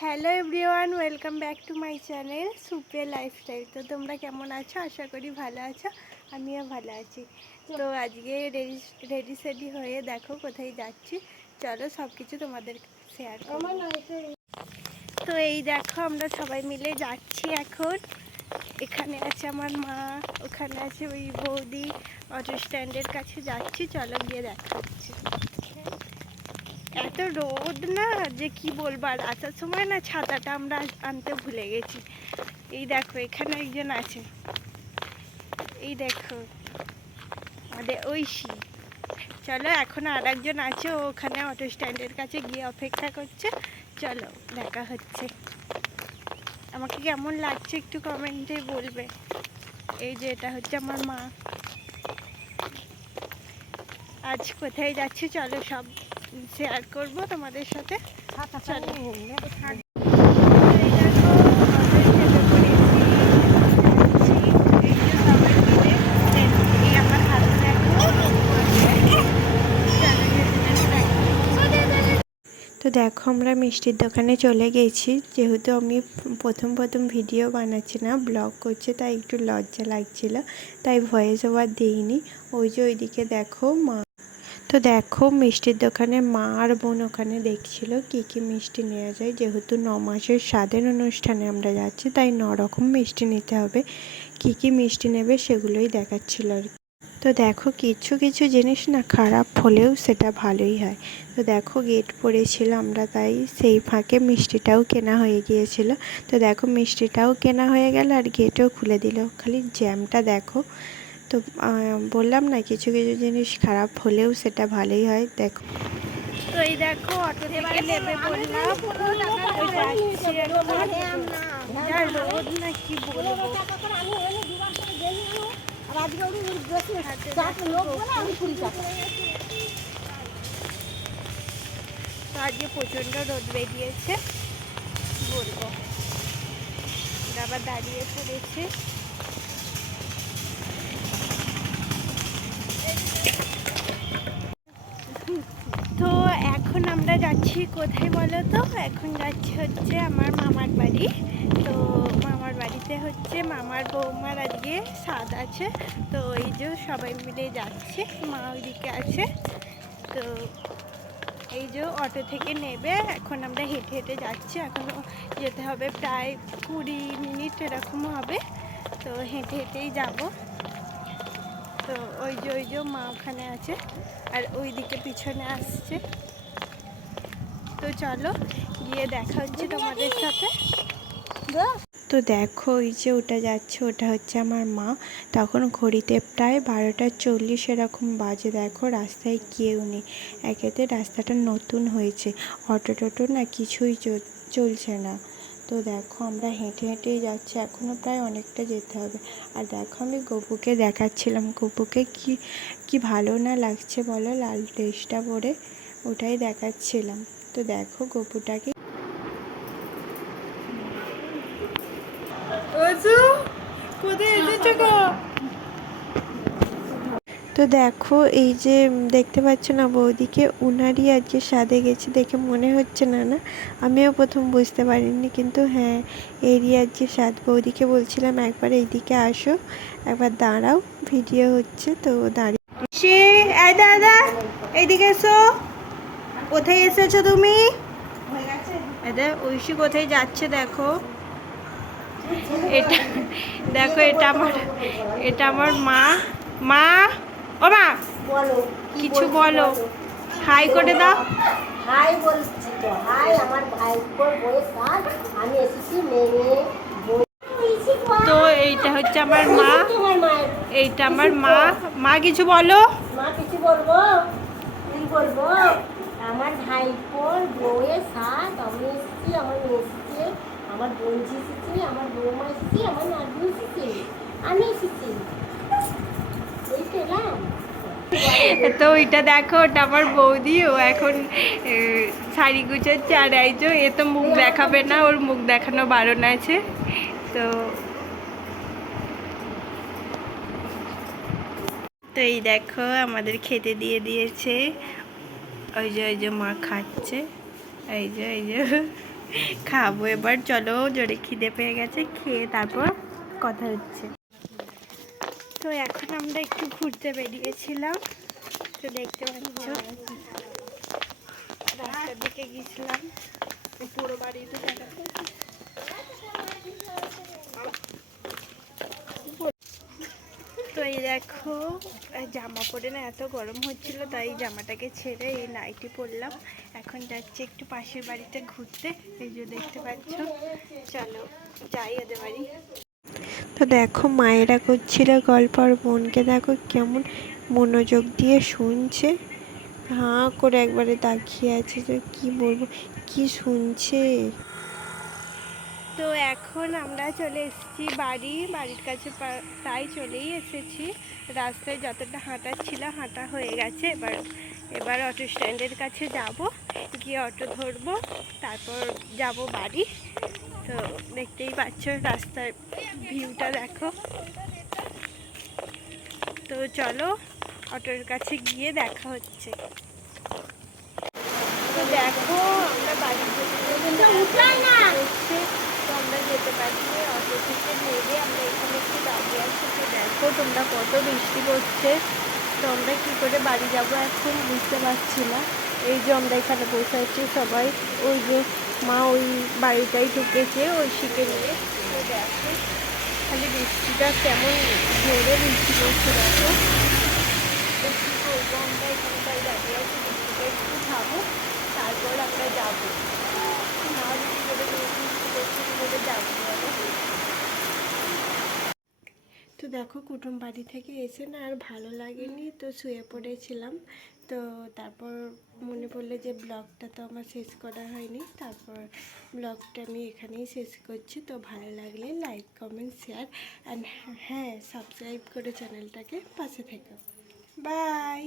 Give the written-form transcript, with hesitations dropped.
Hello everyone, welcome back to my channel Supriya lifestyle. তো তোমরা কেমন আছো? আশা করি ভালো আছো, আমিও ভালো আছি। তো আজকে রেডি সেডি হয়ে দেখো কোথায় যাচ্ছি, চলো সব কিছু তোমাদের শেয়ার করব। তো এই দেখো আমরা সবাই মিলে যাচ্ছি এখন। এখানে আছে আমার মা, ওখানে আছে ওই বৌদি, অটো স্ট্যান্ডের কাছে যাচ্ছি, চলো গিয়ে দেখা হচ্ছে। এত রোদ না যে কি বলবো, আর আসার সময় না ছাতাটা আমরা আনতে ভুলে গেছি। এই দেখো এখানে একজন আছে, এই দেখো আমাদের ঐশী। চলো এখন আর একজন আছে, ও ওখানে অটো স্ট্যান্ডের কাছে গিয়ে অপেক্ষা করছে, চলো দেখা হচ্ছে। আমাকে কেমন লাগছে একটু কমেন্টে বলবে। এই যে এটা হচ্ছে আমার মা। আজ কোথায় যাচ্ছি চলো সব শেয়ার করবো তোমাদের সাথে। চলো। তো দেখো আমরা মিষ্টির দোকানে চলে গেছি। যেহেতু আমি প্রথম ভিডিও বানাচ্ছি না, ব্লগ করছে, তাই একটু লজ্জা লাগছিল, তাই ভয়েস ওভার দিইনি। ওই যে ওইদিকে দেখো মা। তো দেখো মিষ্টির দোকানে মা আর বোন ওখানে দেখছিল কি কি মিষ্টি নেওয়া যায়। যেহেতু 9 মাসের স্বাদের অনুষ্ঠানে আমরা যাচ্ছি, তাই 9 রকম মিষ্টি নিতে হবে। কি কি মিষ্টি নেবে সেগুলোই দেখাচ্ছিল আর কি। তো দেখো কিছু কিছু জিনিস না খারাপ হলেও সেটা ভালোই হয়। তো দেখো গেট পড়েছিল, আমরা তাই সেই ফাঁকে মিষ্টিটাও কেনা হয়ে গিয়েছিল। তো দেখো মিষ্টিটাও কেনা হয়ে গেল আর গেটও খুলে দিল। খালি জ্যামটা দেখো। তো বললাম না কিছু কিছু জিনিস খারাপ হলেও সেটা ভালোই হয়। দেখো তো এই দেখো অটো থেকে নেমে পড়লাম, যা রোদ না কি বলবো। আজকে প্রচণ্ড রোদ বেরিয়েছে, বলবো আবার দাঁড়িয়ে পড়েছে। তো এখন আমরা যাচ্ছি কোথায় বলো তো? এখন যাচ্ছি হচ্ছে আমার মামার বাড়ি। তো মামার বাড়িতে হচ্ছে মামার বৌমার আজকে স্বাদ আছে। তো এই যে সবাই মিলে যাচ্ছি, মা ওইদিকে আছে। তো এই যে অটো থেকে নেবে, এখন আমরা হেঁটে হেঁটে যাচ্ছি। এখনও যেতে হবে প্রায় 20 মিনিট এরকম হবে। তো হেঁটে হেঁটেই যাব। তো ওই যে মা ওখানে আছে, আর ওই দিকে পিছনে আসছে। তো চলো গিয়ে দেখা হচ্ছে তোমাদের সাথে। তো দেখো ওই যে ওটা যাচ্ছে, ওটা হচ্ছে আমার মা। তখন ঘড়িতে প্রায় 12:40 এরকম বাজে। দেখো রাস্তায় কেউ নেই, একেতে রাস্তাটা নতুন হয়েছে, অটো টোটো না কিছুই চলছে না। তো দেখো আমরা হেঁটে হেঁটেই যাচ্ছি, এখনও প্রায় অনেকটা যেতে হবে। আর দেখো আমি গপুকে দেখাচ্ছিলাম, গপুকে কি ভালো না লাগছে বলো লাল ড্রেসটা পরে, ওটাই দেখাচ্ছিলাম। তো দেখো গপুটাকে। তো দেখো এই যে দেখতে পাচ্ছ না বৌদিকে, উনারই আজকে স্বাদে গেছে দেখে মনে হচ্ছে না। না আমিও প্রথম বুঝতে পারিনি, কিন্তু হ্যাঁ এরই আজকে স্বাদ। বৌদিকে বলছিলাম একবার এইদিকে আসো, একবার দাঁড়াও, ভিডিও হচ্ছে। তো দাঁড়িয়ে দাদা এইদিকে এসো। কোথায় এসেছো তুমি? ঐশী কোথায় যাচ্ছে দেখো। এটা দেখো, এটা আমার মা। মা, ও মা কিছু বলো, হাই করে দাও। হাই বলছি তো, হাই আমার ভাইপোর বয়স সাত, আমি এসেছি মেয়ে। তো এইটা হচ্ছে আমার মা, এইটা আমার মা। মা কিছু বলো। মা কিছু বলবো? কি বলবো? আমার ভাইপোর বউয়ের সাত, আমি এসেছি, আমার মেয়ে এসেছে, আমার বোনজি এসেছি, আমার বৌমা এসেছি, আমার নাতনি এসেছি, আমি এসেছি, এই পেলাম। তো ওইটা দেখো, ওটা আমার বৌদি, ও এখন শাড়ি গুছোচ্ছে। আর এই যে এ তো মুখ দেখাবে না, ওর মুখ দেখানো বারণ আছে। তো তো এই দেখো আমাদের খেতে দিয়ে দিয়েছে। ওই যে মা খাচ্ছে, এই যে খাবো এবার, চলো জোরে খিদে পেয়ে গেছে, খেয়ে তারপর কথা হচ্ছে। তো এখন আমরা একটু ঘুরতে বেরিয়েছিলাম, তো দেখতে পাচ্ছ রাস্তার দিকে গেছিলাম। পুরো বাড়ি তো দেখাতে, তো এই দেখো জামা পরে না এত গরম হচ্ছিল, তাই জামাটাকে ছেড়ে এই নাইটি পরলাম। এখন যাচ্ছি একটু পাশের বাড়িতে ঘুরতে, এই যে দেখতে পাচ্ছ। চলো যাই ওদের বাড়ি। তো দেখো মায়েরা করছিল গল্প, আর বোনকে দেখো কেমন মনোযোগ দিয়ে শুনছে, হাঁ করে একবারে তাকিয়ে আছে, তো কি বলবো কি শুনছে। তো এখন আমরা চলে এসেছি বাড়ির কাছে, প্রায় চলেই এসেছি। রাস্তায় যতটা হাঁটার ছিল হাঁটা হয়ে গেছে। এবার অটো স্ট্যান্ডের কাছে যাব, গিয়ে অটো ধরবো, তারপর যাব বাড়ি। তো দেখতেই পাচ্ছ রাস্তার ভিউটা দেখো। তো চলো অটোর কাছে গিয়ে দেখা হচ্ছে। তো দেখো আমরা বাড়ি হচ্ছে, তো আমরা যেতে পারছি অটো থেকে নেমে, আমরা এখানে একটু দাঁড়িয়ে আছি। তো দেখো তোমরা কত বৃষ্টি পড়ছে, তো আমরা কী করে বাড়ি যাব এখন বুঝতে পারছি না। এই যে আমরা এখানে বসে আছি সবাই, ওই যে মা ওই বাড়িটাই ঢুকেছে ওই শিখে নিয়ে। তো দেখো খালি বৃষ্টিটা কেমন জোরে বৃষ্টি পড়ছে দেখো। তো কী করবো, আমরা এখানটায় দাঁড়িয়ে আছি, বৃষ্টিটা একটু থামো তারপর আমরা যাবো, না বৃষ্টি করে বৃষ্টি করছি কী করে যাবো বলো। তো দেখো কুটুম বাড়ি থেকে এসে না আর ভালো লাগেনি, তো শুয়ে পড়েছিলাম। তো তারপর মনে পড়লো যে ব্লগটা তো আমার শেষ করা হয়নি, তারপর ব্লগটা আমি এখানেই শেষ করছি। তো ভালো লাগলে লাইক কমেন্ট শেয়ার অ্যান্ড হ্যাঁ সাবস্ক্রাইব করে চ্যানেলটাকে পাশে থেকো। বাই।